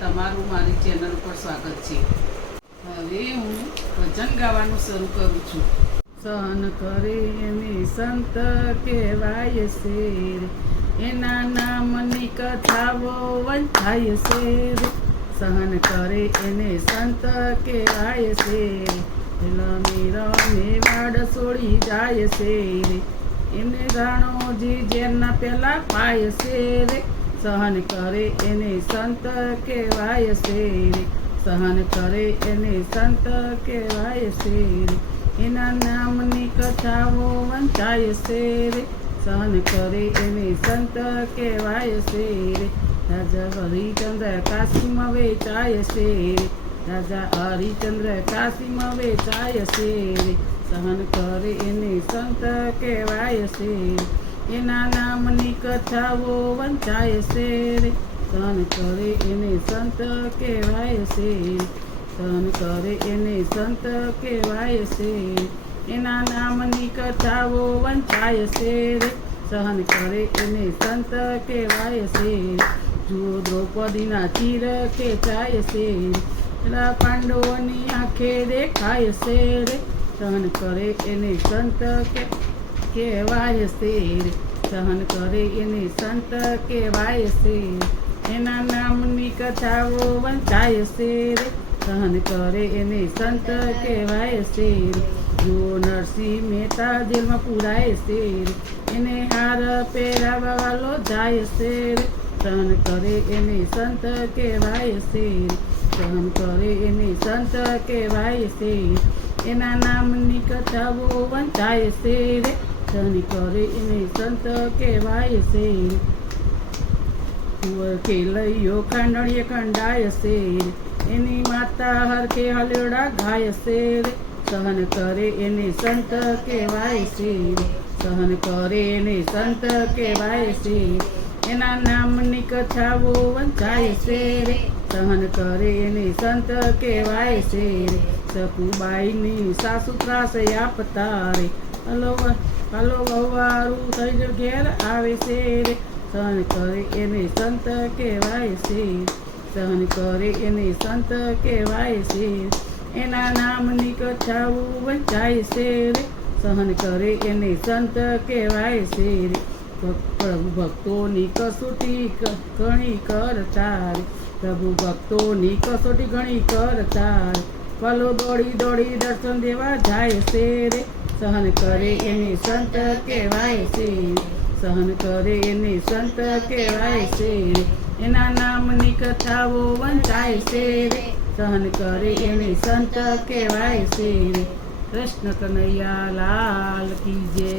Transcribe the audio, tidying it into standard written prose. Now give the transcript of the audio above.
તમારું મારી ચેનલ પર સ્વાગત છે. હવે હું ભજન ગાવાનું શરૂ કરું છું. સહન કરે એને સંત કહેવાય છે રે, એના નામની કથાઓ વંચાય છે રે. સહન કરે એને સંત કહેવાય છે રે, રમે રમે વાડ છોડી જાય છે રે, એને રાણોજી જેના પેલા પાય છે રે. સહન કરે એને સંત કહેવાય છે રે, સહન કરે એને સંત કહેવાય છે રે, એના નામની કથાઓ વંચાય છે રે. સહન કરે એને સંત કહેવાય છે રે, રાજા હરિચંદ્ર કાશીમાં વેચાય છે રે, રાજા હરિચંદ્ર કાશીમાં વેચાય છે રે. સહન કરે એને સંત કહેવાય છે રે, એના નામની કથાઓ વંચાય છે રે. સહન કરે એને સંત કહેવાય છે રે, સહન કરે એને સંત કહેવાય છે રે, એના નામની કથાઓ વંચાય છે રે. સહન કરે એને સંત કહેવાય છે રે, જુઓ દ્રૌપદીના ચીર ખેંચાય છે રે, પાંડવોની આંખે દેખાય છે રે. સહન કરે એને સંત કહેવાય છે રે, સહન કરે એને સંત કહેવાય છે, એના નામની કથાઓ વંચાય છે રે. સહન કરે એને સંત કહેવાય છે રે, જો નરસિંહ મહેતા જેલમાં પુરાય છે રે, એને હાર પહેરાવા વાલો જાય છે રે. સહન કરે એને સંત કહેવાય છે રે, સહન કરે એને સંત કહેવાય છે, એના નામની કથાઓ વંચાય છે રે. સહન કરે એને સંત કહેવાય છે રે, કુંવર ખેલૈયો ખાંડણીએ ખંડાય છે રે, એની માતા હરખે હલેડા ગાય છે રે. સહન કરે એને સંત કહેવાય છે રે, સહન કરે એને સંત કહેવાય છે, એના નામની કથાઓ વંચાય છે રે. સહન કરે એને સંત કહેવાય છે રે, સકુબાઈની સાસુ ત્રાસ આપતા રે, હલો વવારું થઈ ઘેર આવે છે રે. સહન કરે એને સંત કહેવાય છે, સહન કરે એને સંત કહેવાય છે, એના નામની કથાઓ વંચાય છે રે. સહન કરે એને સંત કહેવાય છે રે, પ્રભુ ભક્તોની કસોટી ઘણી કરતા રે, પ્રભુ ભક્તોની કસોટી ઘણી કરતા રે, પલો દોડી દોડી દર્શન દેવા જાય છે રે. સહન કરે એને સંત કહેવાય છે, સહન કરે એને સંત કહેવાય છે રે, એના નામની કથાઓ વંચાય છે રે. સહન કરે એને સંત કહેવાય છે રે. કૃષ્ણ કનૈયા લાલ કી જય.